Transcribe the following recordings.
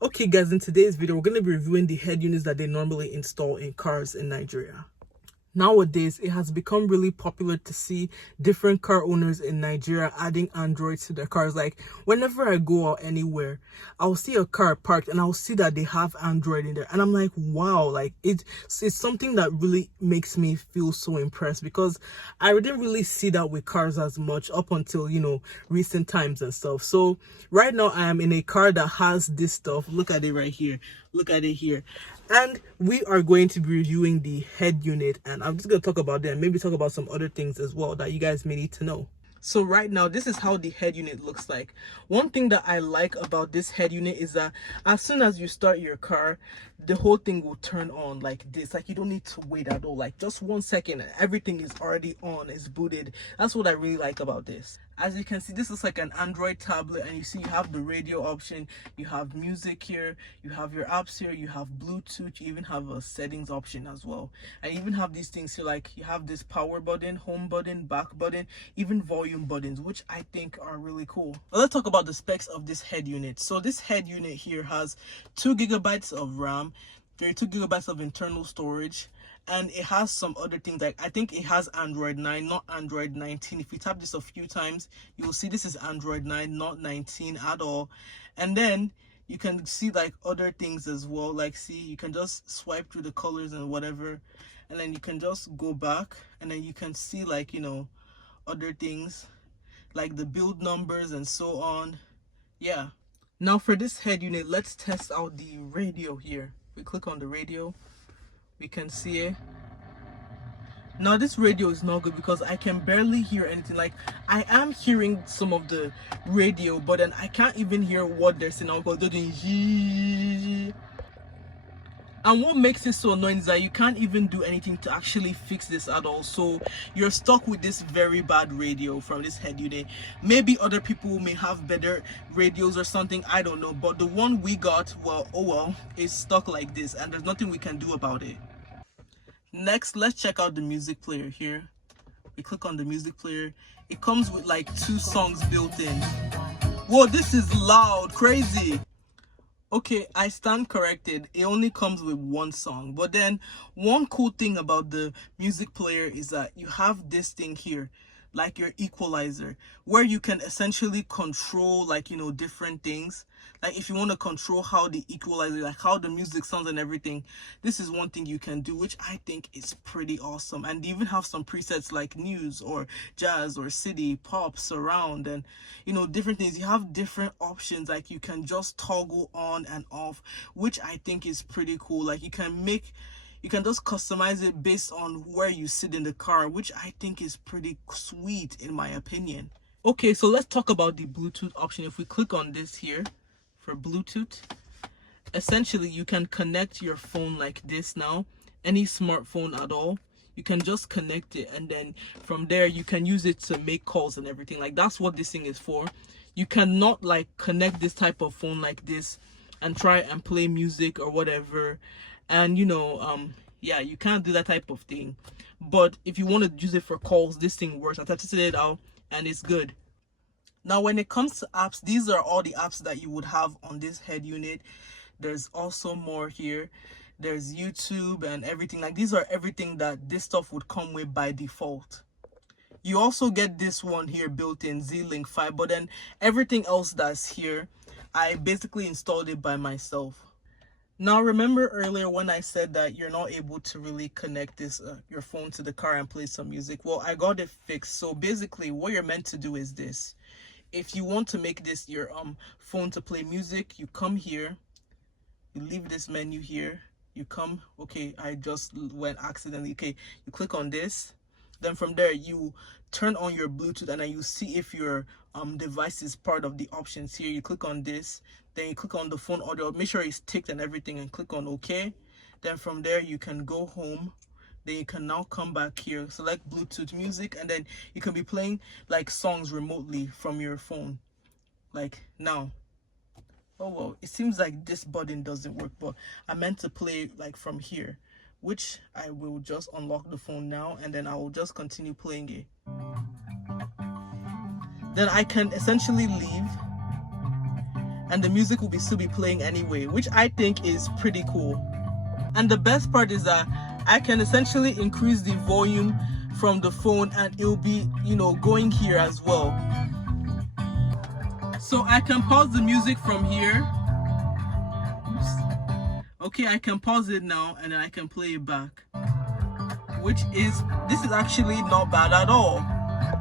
Okay guys, in today's video we're going to be reviewing the head units that they normally install in cars in Nigeria. Nowadays, it has become really popular to see different car owners in Nigeria adding Androids to their cars. Like, whenever I go out anywhere, I'll see a car parked and I'll see that they have Android in there. And I'm like, wow, like it's something that really makes me feel so impressed, because I didn't really see that with cars as much up until, recent times and stuff. So right now I am in a car that has this stuff. Look at it right here. Look at it here. And we are going to be reviewing the head unit, and I'm just going to talk about that and maybe talk about some other things as well that you guys may need to know. So right now, this is how the head unit looks like. One thing that I like about this head unit is that as soon as you start your car, the whole thing will turn on like this. Like, you don't need to wait at all. Like, just 1 second, everything is already on, it's booted. That's what I really like about this. As you can see, this is like an Android tablet, and you see you have the radio option, you have music here, you have your apps here, you have Bluetooth, you even have a settings option as well. And you even have these things here, like you have this power button, home button, back button, even volume buttons, which I think are really cool. Now let's talk about the specs of this head unit. So this head unit here has 2 gigabytes of RAM, 32 gigabytes of internal storage, and it has some other things. Like, I think it has Android 9, not Android 19. If you tap this a few times, you will see this is Android 9, not 19 at all. And then you can see like other things as well. Like, see, you can just swipe through the colors and whatever, and then you can just go back, and then you can see, like, other things like the build numbers and so on. Yeah. Now for this head unit, let's test out the radio here. We click on the radio, we can see it. Now this radio is not good because I can barely hear anything. Like, I am hearing some of the radio, but then I can't even hear what they're saying now because they're doing zzzz. And what makes it so annoying is that you can't even do anything to actually fix this at all. So you're stuck with this very bad radio from this head unit. Maybe other people may have better radios or something, I don't know. But the one we got, well, oh well, is stuck like this, and there's nothing we can do about it. Next, let's check out the music player here. We click on the music player. It comes with like 2 songs built in. Whoa, this is loud, crazy. Okay, I stand corrected. It only comes with 1 song. But then one cool thing about the music player is that you have this thing here, like your equalizer, where you can essentially control, like, different things. Like, if you want to control how the equalizer, like how the music sounds and everything, this is one thing you can do, which I think is pretty awesome. And they even have some presets like news or jazz or city, pop, surround, and different things. You have different options, like you can just toggle on and off, which I think is pretty cool. Like, you can just customize it based on where you sit in the car, which I think is pretty sweet in my opinion. Okay, so let's talk about the Bluetooth option. If we click on this here for Bluetooth, essentially you can connect your phone like this now. Any smartphone at all, you can just connect it, and then from there you can use it to make calls and everything. Like, that's what this thing is for. You cannot like connect this type of phone like this and try and play music or whatever, and yeah, you can't do that type of thing. But if you want to use it for calls, this thing works. I tested it out and it's good. Now when it comes to apps, these are all the apps that you would have on this head unit. There's also more here. There's YouTube and everything. Like, these are everything that this stuff would come with by default. You also get this one here built in, Z-Link 5, but then everything else that's here, I basically installed it by myself. Now remember earlier when I said that you're not able to really connect this your phone to the car and play some music? Well, I got it fixed. So basically what you're meant to do is this. If you want to make this your phone to play music, you come here, you leave this menu here, you come, okay, I just went accidentally, okay, you click on this. Then from there you turn on your Bluetooth, and then you see if your device is part of the options here. You click on this, then you click on the phone audio, make sure it's ticked and everything, and click on OK. Then from there you can go home. Then you can now come back here, select Bluetooth music, and then you can be playing like songs remotely from your phone. Like now. Oh well, it seems like this button doesn't work, but I meant to play like from here, which I will just unlock the phone now, and then I will just continue playing it. Then I can essentially leave, and the music will still be playing anyway, which I think is pretty cool. And the best part is that I can essentially increase the volume from the phone and it'll be, going here as well. So I can pause the music from here. Oops. Okay, I can pause it now and then I can play it back. This is actually not bad at all.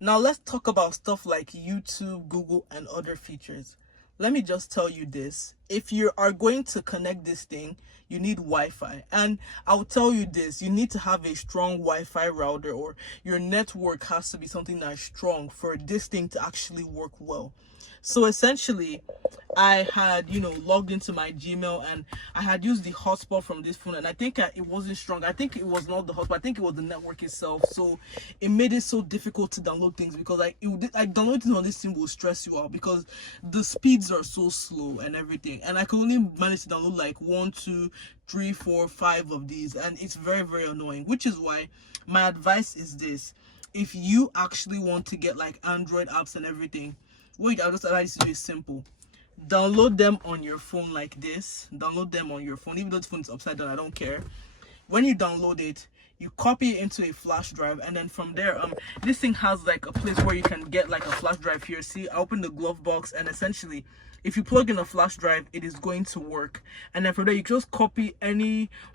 Now let's talk about stuff like YouTube, Google, and other features. Let me just tell you this. If you are going to connect this thing, you need Wi-Fi. And I'll tell you this, you need to have a strong Wi-Fi router, or your network has to be something that's strong for this thing to actually work well. So essentially, I had, logged into my Gmail and I had used the hotspot from this phone, and I think it wasn't strong. I think it was not the hotspot. I think it was the network itself. So it made it so difficult to download things, because downloading on this thing will stress you out because the speeds are so slow and everything. And I could only manage to download like 1, 2, 3, 4, 5 of these, and it's very, very annoying. Which is why my advice is this: if you actually want to get like Android apps and everything, what I'll just advise you to do is simple. Download them on your phone like this. Download them on your phone, even though the phone is upside down, I don't care. When you download it, you copy it into a flash drive, and then from there, this thing has like a place where you can get like a flash drive here. See, I open the glove box, and essentially, if you plug in a flash drive, it is going to work. And then from there, you can just copy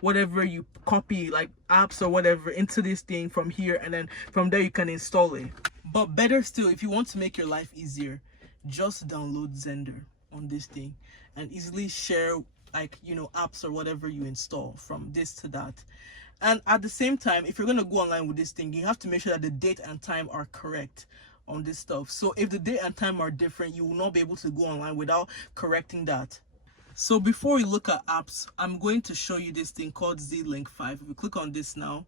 whatever you copy, like apps or whatever, into this thing from here, and then from there you can install it. But better still, if you want to make your life easier, just download Zender on this thing and easily share apps or whatever you install from this to that. And at the same time, if you're going to go online with this thing, you have to make sure that the date and time are correct on this stuff. So if the date and time are different, you will not be able to go online without correcting that. So before we look at apps, I'm going to show you this thing called Z-Link 5. If you click on this now,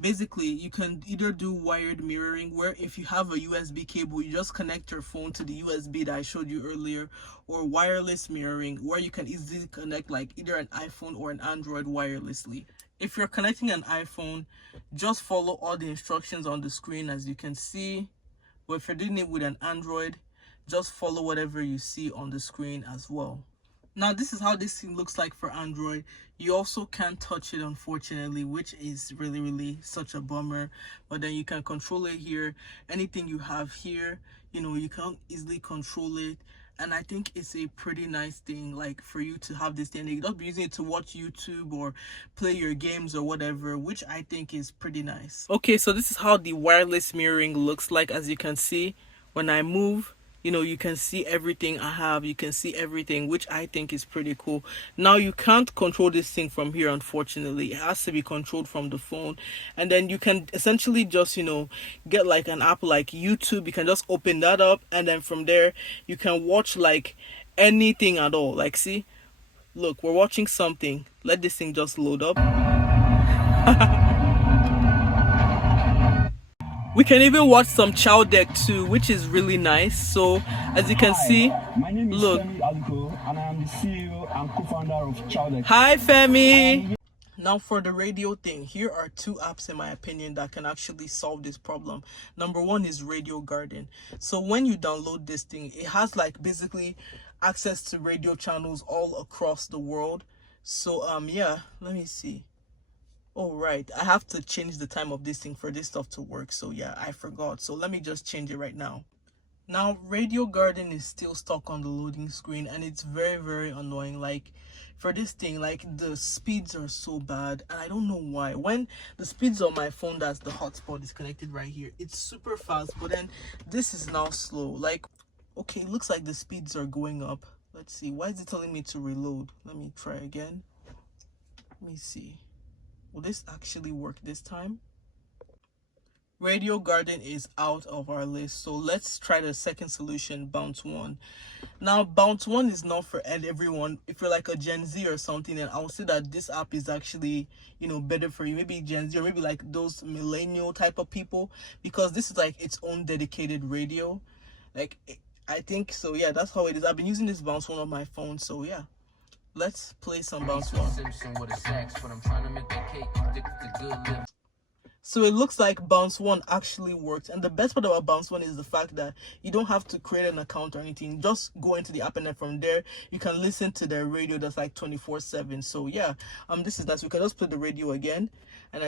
basically you can either do wired mirroring, where if you have a USB cable, you just connect your phone to the USB that I showed you earlier, or wireless mirroring, where you can easily connect like either an iPhone or an Android wirelessly. If you're connecting an iPhone, just follow all the instructions on the screen as you can see. But if you're doing it with an Android, just follow whatever you see on the screen as well. Now this is how this thing looks like for Android. You also can't touch it, unfortunately, which is really, really such a bummer. But then you can control it here. Anything you have here, you can easily control it. And I think it's a pretty nice thing, like for you to have this thing. You don't be using it to watch YouTube or play your games or whatever, which I think is pretty nice. Okay, so this is how the wireless mirroring looks like. As you can see, when I move, you can see everything I have. You can see everything, which I think is pretty cool. Now, you can't control this thing from here, unfortunately. It has to be controlled from the phone. And then you can essentially just, get like an app like YouTube. You can just open that up. And then from there, you can watch like anything at all. Like, see, look, we're watching something. Let this thing just load up. We can even watch some Chow Deck too, which is really nice. So as you can see, my name is look. Femi Aluko, and I am the CEO and co-founder of Chow Deck. Hi Femi! Now for the radio thing, here are 2 apps in my opinion that can actually solve this problem. Number 1 is Radio Garden. So when you download this thing, it has like basically access to radio channels all across the world. So yeah, let me see. Oh, right. I have to change the time of this thing for this stuff to work. So yeah, I forgot. So let me just change it right now. Now, Radio Garden is still stuck on the loading screen, and it's very, very annoying. Like, for this thing, like, the speeds are so bad, and I don't know why. When the speeds on my phone, that's the hotspot, is connected right here, it's super fast, but then this is now slow. Like, okay, it looks like the speeds are going up. Let's see. Why is it telling me to reload? Let me try again. Let me see. Will this actually work this time? Radio Garden is out of our list. So let's try the second solution, Bounce One. Now, Bounce One is not for everyone. If you're like a Gen Z or something, then I would say that this app is actually, better for you. Maybe Gen Z, or maybe like those millennial type of people, because this is like its own dedicated radio. Like, I think so. Yeah, that's how it is. I've been using this Bounce One on my phone. So yeah. Let's play some Bounce One. So it looks like Bounce One actually works. And the best part about Bounce One is the fact that you don't have to create an account or anything. Just go into the app, and then from there you can listen to their radio that's like 24/7. So yeah, this is nice. We can just play the radio again, and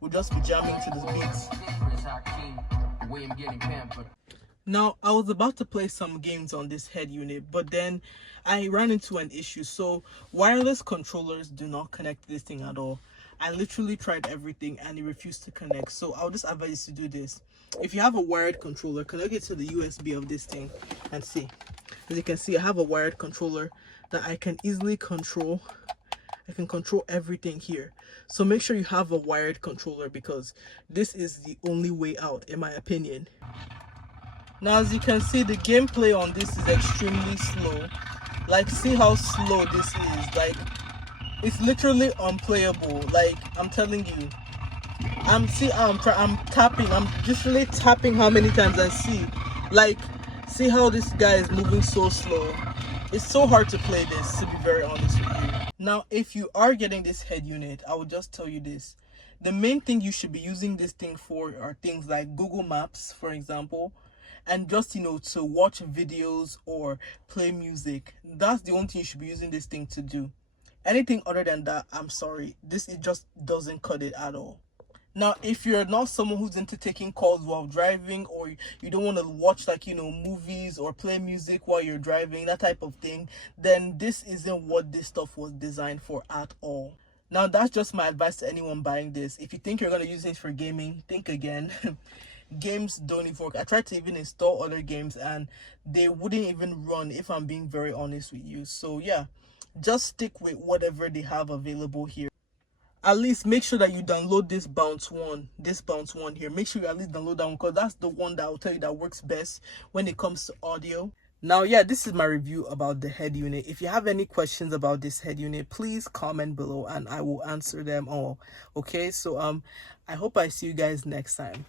we'll just be jamming to the beats. Now, I was about to play some games on this head unit, but then I ran into an issue. So wireless controllers do not connect to this thing at all. I literally tried everything and it refused to connect. So I'll just advise you to do this. If you have a wired controller, connect it to the USB of this thing and see. As you can see, I have a wired controller that I can easily control. I can control everything here. So make sure you have a wired controller, because this is the only way out, in my opinion. Now, as you can see, the gameplay on this is extremely slow. Like, see how slow this is. Like, it's literally unplayable. Like, I'm telling you. I'm tapping. I'm just really tapping how many times I see. Like, see how this guy is moving so slow. It's so hard to play this, to be very honest with you. Now, if you are getting this head unit, I will just tell you this. The main thing you should be using this thing for are things like Google Maps, for example, and just to watch videos or play music. That's the only thing you should be using this thing to do. Anything other than that, I'm sorry, it just doesn't cut it at all. Now, if you're not someone who's into taking calls while driving, or you don't want to watch movies or play music while you're driving, that type of thing, then this isn't what this stuff was designed for at all. Now, that's just my advice to anyone buying this. If you think you're going to use it for gaming, think again. Games don't even work. I tried to even install other games and they wouldn't even run, if I'm being very honest with you. So yeah, just stick with whatever they have available here. At least make sure that you download this Bounce One here. Make sure you at least download that one, because that's the one that will tell you that works best when it comes to audio. Now, yeah, this is my review about the head unit. If you have any questions about this head unit, please comment below and I will answer them all. Okay, so I hope I see you guys next time.